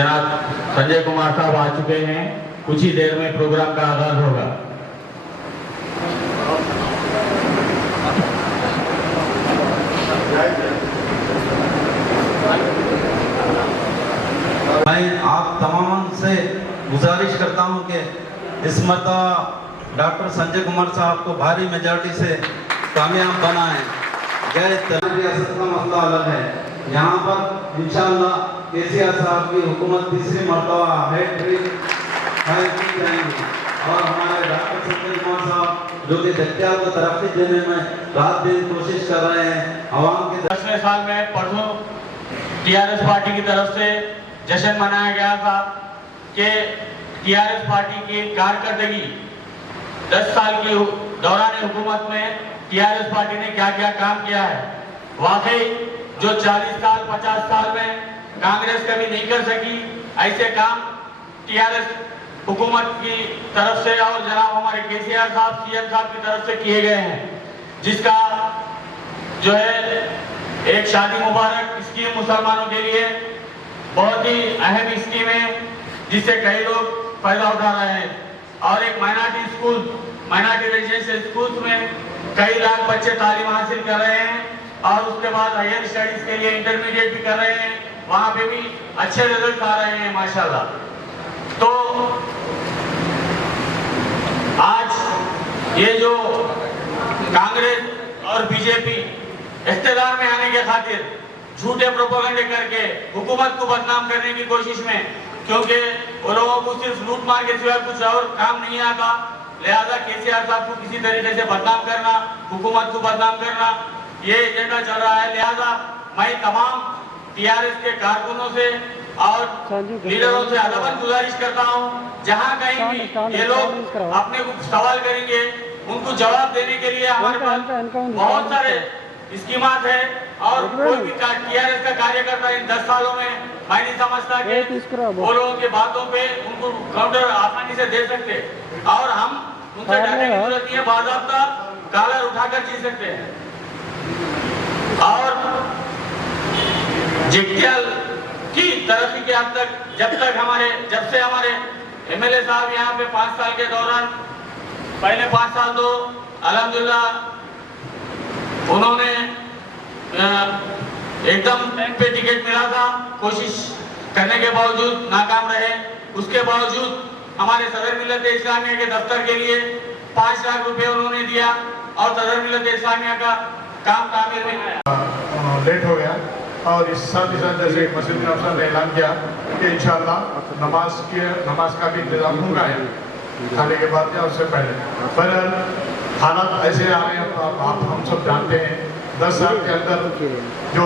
जनाब संजय कुमार साहब आ चुके हैं। कुछ ही देर में प्रोग्राम का आगाज होगा। मैं आप तमाम से गुजारिश करता हूं कि इस मरतबा डॉक्टर संजय कुमार साहब को भारी मेजॉरिटी से कामयाब बनाएं। गैर रियासत का मसला अलग है। यहाँ पर इंशाअल्लाह केसीआर साहब की हुकूमत तीसरी मरतबा हैट्रिक की जाएंगी और हमारे डॉक्टर संजय कुमार साहब जो कि जगत्याल को तरक्की देने में रात दिन कोशिश कर रहे हैं। आवाम के 10वें साल में परसों टीआरएस पार्टी की तरफ से जश्न मनाया गया था कि टीआरएस पार्टी की कारकर्दगी 10 साल की दौरान हुकूमत में टीआरएस पार्टी ने क्या क्या काम किया है। वाकई जो 40 साल 50 साल में कांग्रेस कभी नहीं कर सकी, ऐसे काम टीआरएस हुकूमत की तरफ से और जनाब हमारे केसीआर साहब सीएम साहब की तरफ से किए गए हैं। जिसका जो है एक शादी मुबारक स्कीम मुसलमानों के लिए बहुत ही अहम स्कीम है, जिससे कई लोग फायदा उठा रहे हैं। और एक माइनॉरिटी रेजिडेंशियल स्कूल्स में कई लाख बच्चे तालीम हासिल कर रहे हैं और उसके बाद हायर स्टडीज के लिए इंटरमीडिएट भी कर रहे हैं। वहां पे भी अच्छे रिजल्ट आ रहे हैं माशाल्लाह। तो आज ये जो कांग्रेस और बीजेपी इख्तियार में आने के खातिर झूठे प्रोपेगेंडे करके हुकूमत को बदनाम करने की कोशिश में, क्योंकि वो लोगों को सिर्फ लूट मार के सिवाय कुछ और काम नहीं आता, लिहाजा केसीआर साहब को किसी तरीके से बदनाम करना, हुकूमत को बदनाम करना, ये एजेंडा चल रहा है। लिहाजा मैं तमाम टीआरएस के कारकुनों से और लीडरों से अदबन गुजारिश करता हूँ, जहाँ कहीं भी ये लोग अपने को सवाल करेंगे उनको जवाब देने के लिए हमारे पास बहुत सारे स्कीमात है। और कोई भी टीआरएस का कार्यकर्ता इन 10 सालों में मैं नहीं समझता कि वो लोगों की बातों पे उनको काउंटर आसानी से दे सकते और हम उनसे डरने की जरूरत नहीं है। बाज़ाब्ता कॉलर उठाकर जी सकते हैं। और जगत्याल की तरक्की के हद तक जब से हमारे एमएलए साहब यहाँ पे 5 साल के दौरान, पहले 5 साल तो अल्हम्दुलिल्लाह उन्होंने एकदम टाइम पे टिकट मिला था, कोशिश करने के बावजूद नाकाम रहे। उसके बावजूद हमारे सदर मिल्लत इस्लामिया के दफ्तर के लिए 5 लाख रुपए उन्होंने दिया और सदर मिल्लत इस्लामिया का काम तामीर में आया। लेट हो गया और इस साथ ही साथ जैसे मस्जिद अफसर ने ऐलान किया कि इंशाअल्लाह नमाज का भी इंतजाम होगा खाने के बाद या उससे पहले। पर हालात ऐसे आ रहे हैं, आप हम सब जानते हैं 10 साल के अंदर जो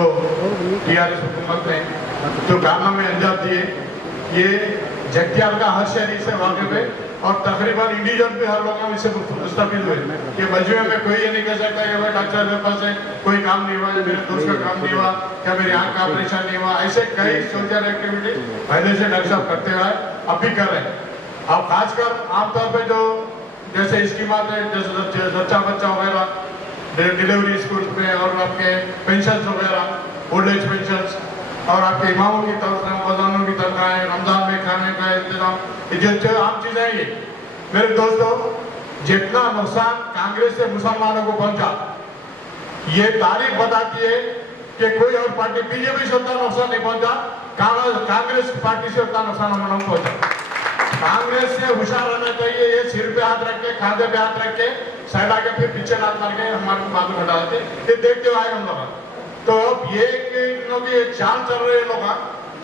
टीआरएस हुकूमत ने जो कारनामे अंजाम दिए, ये जगत्याल का हर शहरी से वाकिफ है और तकरीबन इंडिविजुअल भी हर लोग इससे मुस्तफिद हुए कि मजमे में कोई ये नहीं कह सकता कि भाई डॉक्टर मेरे पास है, कोई काम नहीं हुआ, मेरे दोस्त का काम नहीं हुआ, क्या मेरी आँख का ऑपरेशन नहीं हुआ। ऐसे कई सोशल एक्टिविटी पहले से डॉक्टर साहब करते हुए अब भी कर रहे हैं। अब खासकर आमतौर पर जो जैसे स्कीमात है, जैसे बच्चा वगैरह डिलीवरी स्कूल में और आपके पेंशन वगैरह ओल्ड एज पेंशन और आपके इमामों की तरफ रमजानों की तनख्वाहें, रमजान में खाने का इंतजाम, जो आम चीज़ें हैं। ये मेरे दोस्तों, जितना नुकसान कांग्रेस से मुसलमानों को पहुंचा, ये तारीख बताती है कि कोई और पार्टी बीजेपी से उतना नुकसान नहीं पहुंचा, कांग्रेस पार्टी से उतना नुकसान हमें नहीं पहुंचा। कांग्रेस से होशियार रहना चाहिए। ये सिर पे हाथ रख के, खांधे पे हाथ रख के, साइड आके फिर पीछे हाथ मार के हमारे बात में हटा देते, ये देखते हुए आए हम लोग। तो अब ये इन लोग की चाल चल रहे हैं, लोग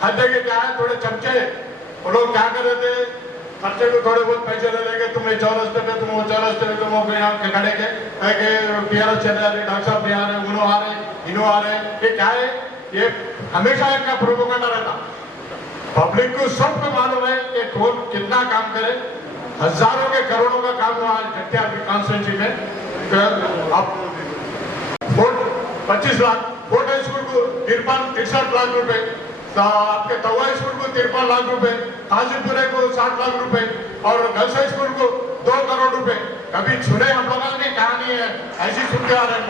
हर जगह क्या है, थोड़े चमचे वो लोग क्या कर रहे थे, खर्चे को थोड़े बहुत पैसे ले लेंगे, तुम ये चौरस्ते पे, तुम वो चौरस्ते पे, तुम वो यहाँ के खड़े के टीआरएस चले आ रहे, डॉक्टर साहब नहीं आ रहे, उन्हों आ रहे, इन्हों आ रहे। ये क्या है, ये हमेशा इनका प्रोपेगेंडा रहता। पब्लिक को सबको मालूम है कि कौन कितना काम करे। हजारों के करोड़ों का काम हुआ जगत्याल की कॉन्स्टिट्यूंसी में। अब 25 लाख, कोटा स्कूल को 63 लाख रुपए, आपके तवा स्कूल को 53 लाख रुपए, हाजीपुरे को 60 लाख रुपए और गर्ल्स स्कूल को 2 करोड़ रुपए। कभी सुने हम लोगों की कहानी है, ऐसी सुनते आ रहे हैं।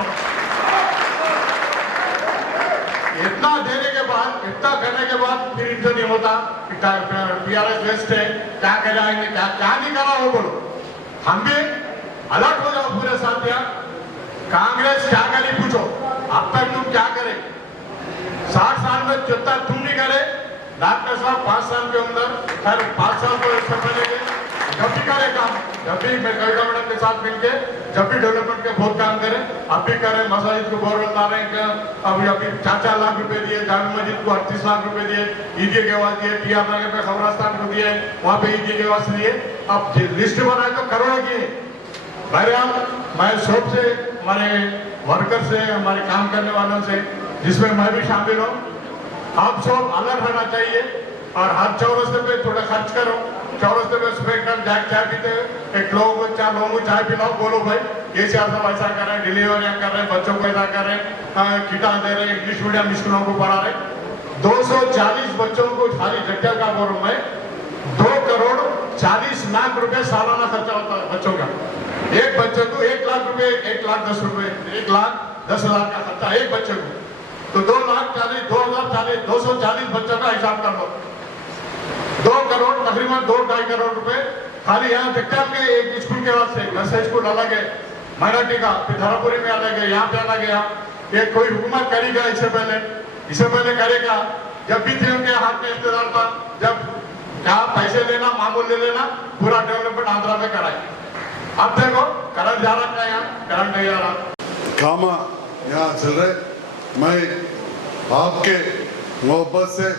इतना देने के बाद, इतना करने के बाद फिर इनसे नहीं होता कि टीआरएस वेस्ट है, क्या कराएंगे, क्या क्या नहीं करा वो बोलो। हम भी अलर्ट हो जाओ पूरे साथिया। कांग्रेस क्या करी पूछो, अब तक तुम क्या करे? 60 साल में जितना तुम नहीं करे, डॉक्टर साहब 5 साल के अंदर, खैर 5 साल तो इससे पहले के जब भी करे काम, जब भी कविता मैडम के साथ मिलके जब भी डेवलपमेंट के बहुत काम करें, अब भी करें। मसाजिद को बोरवेल ला रहे हैं, अभी 4-4 लाख रुपए दिए, जामा मस्जिद को 38 लाख रुपए दिए, ईदी के बाद दिए, टीआर नगर पे खबरस्तान को दिए, वहां पे ईदी के बाद दिए। अब लिस्ट बनाए तो करोड़ों की है। बहरहाल मैं सबसे, हमारे वर्कर से, हमारे काम करने वालों से, जिसमें मैं भी शामिल हूँ, आप सब अलर्ट होना चाहिए और हर चौरस्ते पे थोड़ा खर्च करो। चौरस्ते पे सुबह चाय पीते, एक लोगों को 4 लोगों को चाय पिलाओ, बोलो भाई ये सब ऐसा कर रहे हैं, डिलीवरियां कर रहे हैं, बच्चों को ऐसा कर रहे हैं, किताब दे रहे हैं, इंग्लिश मीडियम स्कूलों को पढ़ा रहे हैं। 240 बच्चों को खाली जट्टा का बोल रहा मैं, 2 करोड़ 40 लाख रुपए सालाना खर्चा होता है बच्चों का। एक बच्चे को 1 लाख रुपए, 1 लाख 10 रुपए, 1 लाख 10 हजार का खर्चा एक बच्चे को, तो 2 लाख 40, 2040, 240 बच्चों का हिसाब कर लो। 2 करोड़ तकरीबन 2-2.5 करोड़ रुपए खाली यहाँ जट्टा के एक स्कूल के वास्ते। नर्सरी स्कूल अलग है, माइनॉरिटी का, फिर धर्मपुरी में अलग है, यहाँ पे अलग है। ये कोई हुकूमत करेगा इससे पहले करेगा, जब भी थे उनके हाथ में इख्तियार था, जब क्या पैसे लेना, मामूल ले लेना, पूरा डेवलपमेंट आंध्रा में कराए। अब देखो करंट जा रहा है, यहाँ करंट नहीं आ रहा, कामा यहाँ चल रहे। मैं आपके मोहब्बत से,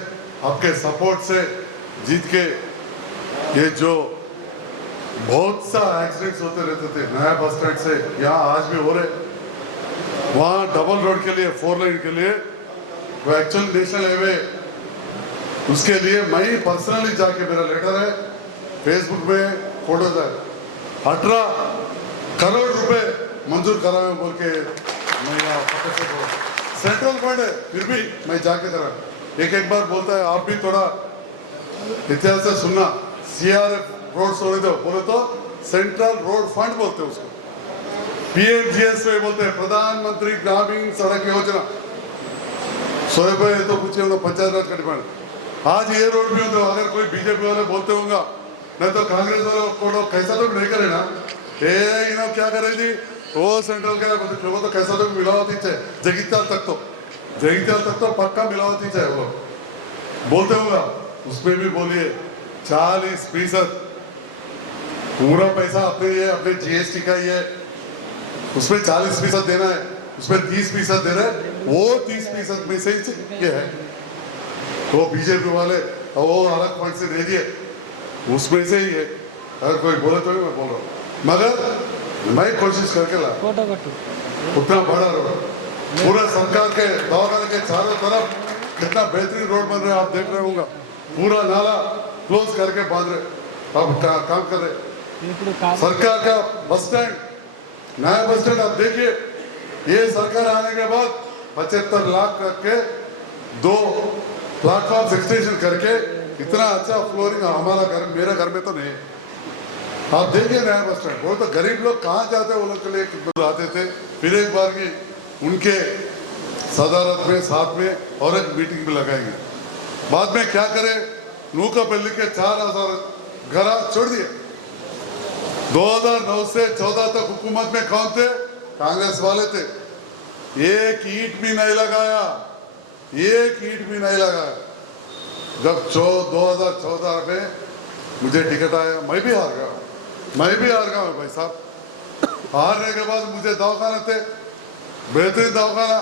आपके सपोर्ट से जीत के, ये जो बहुत सा एक्सीडेंट्स होते रहते थे नया बस स्टैंड से यहाँ आज भी हो रहे, वहाँ डबल रोड के लिए, 4 लाइन के लिए, वो एक्चुअल नेशनल हाईवे, उसके लिए मैं ही पर्सनली जाके, मेरा लेटर है, फेसबुक में फोटोज है, 18 करोड़ रुपए मंजूर कराए बोल के मैं यहाँ पकड़ से बोला। सेंट्रल फंड है, फिर भी मैं जाके करा। एक बार बोलता है, आप भी थोड़ा इतिहास से सुनना, CRF रोड सोने दो, बोले तो सेंट्रल रोड फंड बोलते हैं उसको, PMGSY बोलते हैं, प्रधानमंत्री ग्रामीण सड़क योजना। 100 रुपए तो कुछ पंचायत राज का डिमांड। आज ये रोड भी हो, अगर कोई बीजेपी वाले बोलते होंगे, नहीं तो कांग्रेस वाले को कैसा तो नहीं करे ना, ये क्या करे जी, वो सेंट्रल का तो कैसा तो मिलावती चाहिए, जगीताल तक तो पक्का मिलावती चाहिए। वो बोलते होगा, उसमें भी बोलिए 40% पूरा पैसा अपने GST का ही है, उसमें 40% देना है, उसमें 30% दे रहे, वो 30% में से ये है। तो बीजेपी वाले वो अलग फंड से दे दिए, उसमें से ही है। अगर कोई बोले तो मैं बोल रहा हूँ, मगर मैं कोशिश करके ला उतना बड़ा रोड, पूरा सरकार के दवाखाने के चारों तरफ कितना बेहतरीन रोड बन रहा है, आप देख रहे होंगे, पूरा नाला क्लोज करके बांध रहे, अब काम कर रहे। सरकार का बस स्टैंड, नया बस स्टैंड आप देखिए, ये सरकार आने के बाद 75 लाख करके 2 प्लेटफॉर्म एक्सटेंशन करके इतना अच्छा फ्लोरिंग हमारा घर, मेरे घर में तो नहीं। आप देखिए नया बस स्टैंड, वो तो गरीब लोग कहाँ जाते, वो लोग के लिए आते थे। फिर एक बार की उनके सदारत में साथ में और एक मीटिंग भी लगाएंगे। बाद में क्या करें, नूकापल्ली के 4000 घर छोड़ दिए। 2009 से 14 तक हुकूमत में कौन थे? कांग्रेस वाले थे। एक ईंट भी नहीं लगाया, एक ईंट भी नहीं लगाया। जब 2014 में मुझे टिकट आया, मैं भी हार गया भाई साहब। हारने के बाद मुझे दवाखाना थे, बेहतरीन दवाखाना,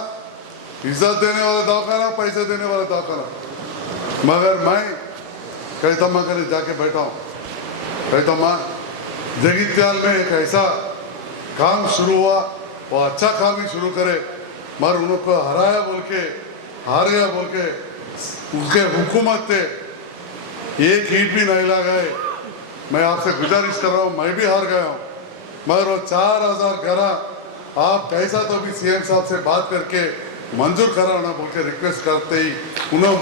इज्जत देने वाला दवाखाना, पैसे देने वाला दवाखाना, मगर मैं कहता करे जाके बैठा हूँ। कहता माँ जगीत्याल में एक ऐसा काम शुरू हुआ, वो अच्छा काम ही शुरू करे, मगर उनको हराया बोल के, हार गया बोल के, उसके हुकूमत थे, एक ईंट भी नहीं लगाए। मैं आपसे गुजारिश कर रहा हूँ, मैं भी हार गया हूँ, मगर वो 4000 घर आप कैसा तो भी CM साहब से बात करके मंजूर कराना बोल के रिक्वेस्ट करते ही उन्होंने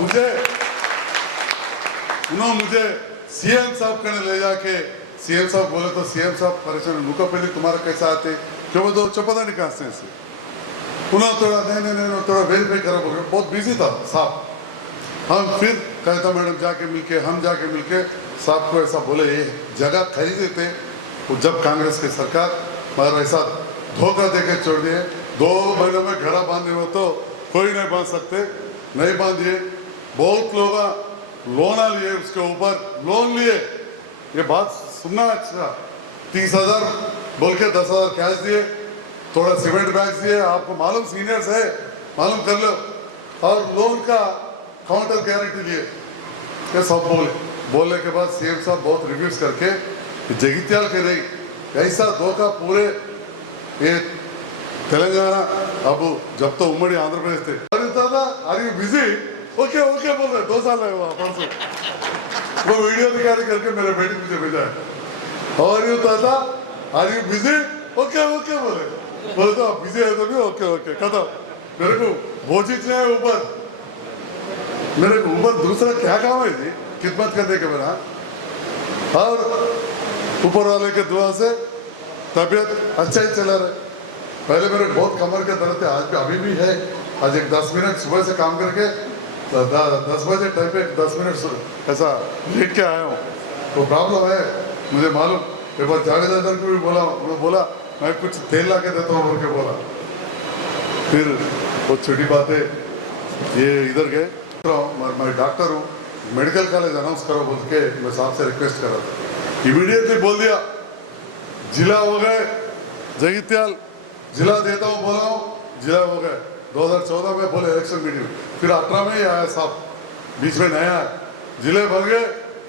मुझे CM साहब करने ले जाके, CM साहब बोले तो CM साहब परेशान, नूकापल्ली तुम्हारा कैसा आते, क्यों तो चपता नहीं कहा से पुनः थोड़ा नहीं थोड़ा वेरीफाई करा बोल बहुत बिजी था साहब। हम फिर कहता मैडम जाके मिलके हम जाके मिलके साहब को ऐसा बोले ये जगह खरीदे थे वो जब कांग्रेस की सरकार मगर ऐसा धोखा देके छोड़ दिए। 2 महीनों में घड़ा बांधने हो तो कोई नहीं बांध सकते, नहीं बांधिए। बहुत लोग लोन लिए उसके ऊपर लोन लिए, ये बात सुनना अच्छा। 30,000 बोल के 10,000 कैश दिए, थोड़ा सीमेंट बैग्स दिए, आपको मालूम सीनियर्स है मालूम कर लो, और लोन का काउंटर गारंटी लिए। ये सब बोलने के बाद सीएम साहब बहुत रिव्यूज करके जगित्याल के नहीं ऐसा धोखा पूरे ये तेलंगाना अब जब तो उम्मड़ी आंध्र प्रदेश थे are you busy okay okay बोल रहे 2 साल है वहाँ परसों वो वीडियो रिकॉर्ड करके मेरे बेटी मुझे भेजा है और यू था are you busy okay okay बोले तो आप बिजी है तो भी ओके ओके खत्म। मेरे को भोजित है ऊपर, मेरे को ऊपर दूसरा क्या काम है जी खिदमत करने के बिना, और ऊपर वाले के दुआ से तबीयत अच्छा ही चला रहा है। पहले मेरे बहुत कमर के दर्द थे, आज भी अभी भी है। आज एक 10 मिनट सुबह से काम करके 10 बजे टाइम पे 10 मिनट ऐसा लेट के आया हूँ, तो प्रॉब्लम है मुझे मालूम। एक बार जावेद अदर को भी बोला मैं कुछ तेल ला के देता हूँ बोल के बोला, फिर वो छोटी बातें ये इधर गए। मैं डॉक्टर हूँ, मेडिकल कॉलेज अनाउंस करो बोल के मैं साहब से रिक्वेस्ट कर रहा था, इमीडिएटली बोल दिया जिला हो गए जगित्याल जिला देता हूँ बोला हूँ जिला हो गए। 2014 में बोले इलेक्शन मीटिंग, फिर 18 में ही आया साहब, बीच में नया है जिले बन गए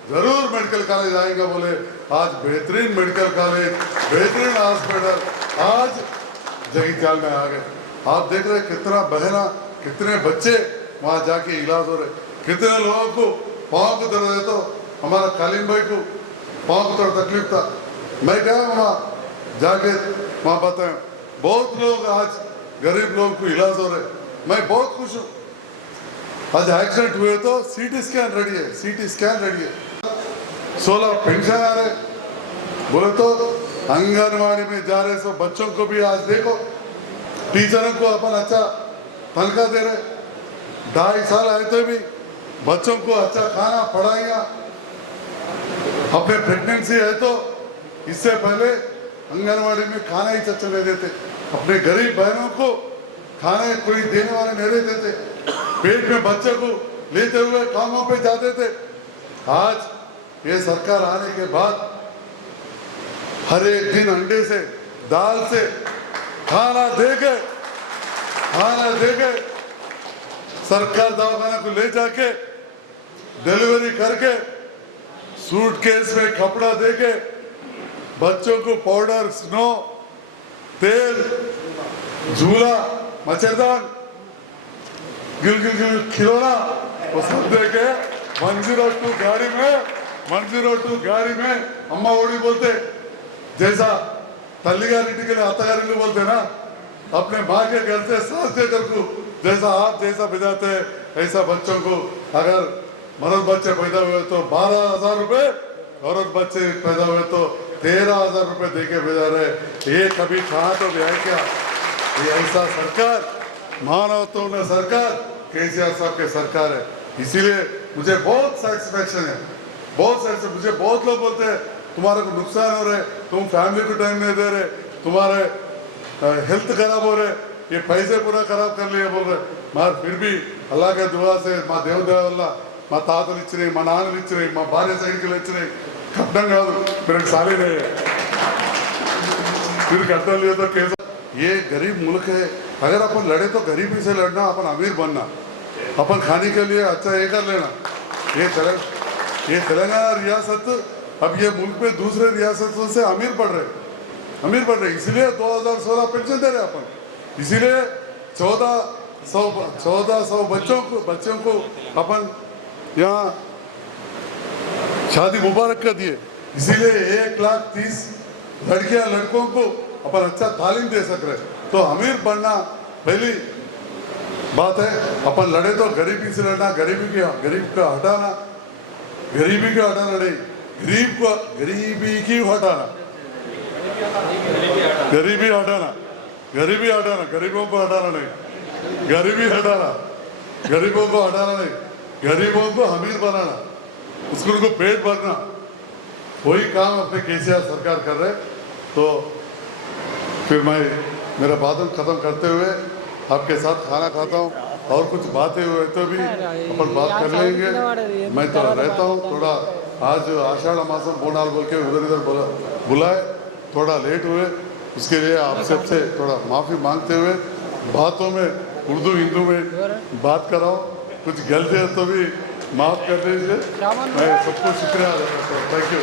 जरूर मेडिकल कॉलेज आएगा बोले। आज बेहतरीन मेडिकल कॉलेज बेहतरीन हॉस्पिटल आज जगित्याल में आ गए। आप देख रहे कितना बहना कितने बच्चे वहाँ जाके इलाज हो रहे, कितने लोगों को पाँव को दर्द है, तो हमारा कालीन भाई को पाँव को थोड़ा तकलीफ था, मैं गया वहाँ जाके वहाँ बताया बहुत लोग आज गरीब लोगों को इलाज हो रहे, मैं बहुत खुश हूँ। आज एक्सीडेंट हुए तो सीटी स्कैन रेडी है, सीटी स्कैन रेडी है, 16 पेंशन आ रहे बोले तो आंगनवाड़ी में जा रहे सो बच्चों को भी आज देखो टीचरों को अपन अच्छा तनख्वाह दे रहे, 2.5 साल आए तो भी बच्चों को अच्छा खाना पढ़ाइया। अपने प्रेगनेंसी है तो इससे पहले आंगनवाड़ी में खाना ही अच्छा नहीं देते, अपने गरीब बहनों को खाना कोई देने वाले नहीं रहते थे, पेट में बच्चे को लेते हुए कामों पे जाते थे। आज ये सरकार आने के बाद हर एक दिन अंडे से दाल से खाना दे के सरकार दवाखाना को ले जाके डिलीवरी करके सूटकेस में कपड़ा दे के बच्चों को पाउडर स्नो तेल झूला मच्छरदान गिल खिलौना वो सब दे के 102 गाड़ी में अम्मा ओडी बोलते जैसा तल्लीगारिटी के लिए अत्तागारिटी बोलते ना, अपने माँ के घर से सास देकर को जैसा आप जैसा भेजाते हैं ऐसा बच्चों को। अगर मर्द बच्चे पैदा हुए तो 12,000 रुपए, औरत बच्चे पैदा हुए तो 13,000 रुपए दे के भेजा रहे। ये कभी कहा तो भी है क्या? ये ऐसा सरकार मानवता सरकार केसीआर साहब की सरकार है, इसीलिए मुझे बहुत सेटिस्फैक्शन है, बहुत सेटिस्फैक्शन। मुझे बहुत लोग बोलते हैं तुम्हारे को नुकसान हो रहे, तुम फैमिली को टाइम नहीं दे रहे, तुम्हारे हेल्थ खराब हो रहे, ये पैसे पूरा खराब कर लिए बोल रहे, मगर फिर भी अल्लाह के दुआ से మా దేవుడి వల్ల మా తాతలు ఇచ్చినాయి, మా నాన్నలు ఇచ్చినాయి, మా భార్య సైకిల్ ఇచ్చినాయి, కట్టం కాదు मेरे साले नहीं है, फिर कट्टा लिया तो कैसा। ये गरीब मुल्क है, अगर अपन लड़े तो गरीबी से लड़ना, अपन अमीर बनना, अपन खाने के लिए अच्छा ये कर लेना। ये तेलंगाना रियासत अब ये मुल्क में दूसरे रियासतों से अमीर पड़ रहे, इसलिए 2016 पेंशन दे रहे अपन, इसीलिए 1400 बच्चों को अपन यहाँ शादी मुबारक कर दिए, इसीलिए 1,30,000 लड़कियां लड़कों को अपन अच्छा तालीम दे सक रहे। तो अमीर बनना पहली बात है, अपन लड़े तो गरीबी से लड़ना, गरीबी को हटाना नहीं, गरीबी की हटाना, गरीबी हटाना, गरीबों को हटाना नहीं, गरीबी हटाना, गरीबों को हटाना नहीं, गरीबों को अमीर बनाना, उसको उनको पेट भरना, वही काम अपने केसीआर सरकार कर रहे। तो फिर मैं मेरा बातों खत्म करते हुए आपके साथ खाना खाता हूँ और कुछ बातें हुए तो भी अपन बात कर लेंगे। मैं थोड़ा रहता हूँ, थोड़ा आज आषाढ़ मासम बोनाल बोल के उधर इधर बुलाए, थोड़ा लेट हुए, उसके लिए आप सबसे थोड़ा माफ़ी मांगते हुए बातों में उर्दू हिंदू में बात कर रहा हूँ, कुछ गलती है तो भी माफ़ कर दीजिए। मैं सबको शुक्रिया अदा करता हूँ। Thank you.